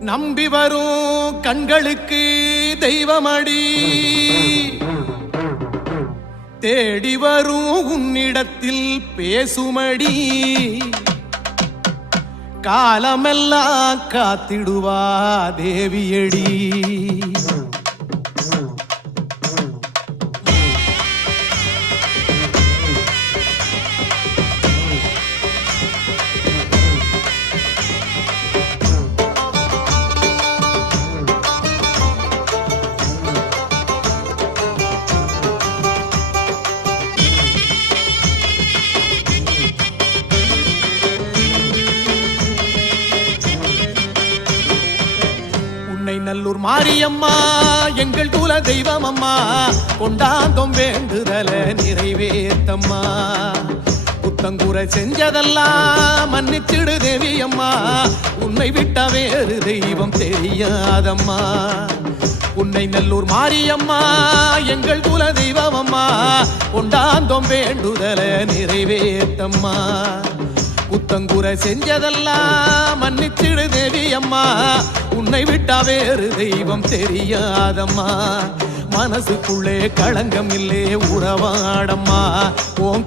நம்பி வரும் கண்களுக்கு தெய்வமடி, தேடி வரும் உன்னிடத்தில் பேசுமடி, காலமெல்லாம் காத்திடுவா தேவியடி. நல்லூர் மாரியம்மா எங்கள் குல தெய்வம் அம்மா, கொண்டாந்தோம் வேண்டுதல நிறைவேத்தம்மா. புத்தங்குறை செஞ்சதெல்லாம் மன்னிச்சிடு தேவி அம்மா, உன்னை விட்ட வேறு தெய்வம் தெரியாதம்மா. உன்னை நல்லூர் மாரியம்மா எங்கள் குல தெய்வம் அம்மா, கொண்டாந்தோம் வேண்டுதல நிறைவேத்தம்மா. புத்தங்குறை செஞ்சதெல்லாம் மன்னிச்சிடு தேவி அம்மா, உன்னை விட்டா வேறு தெய்வம் தெரியாதம்மா. மனசுக்குள்ளே களங்கம் இல்லே உறவாடம்மா.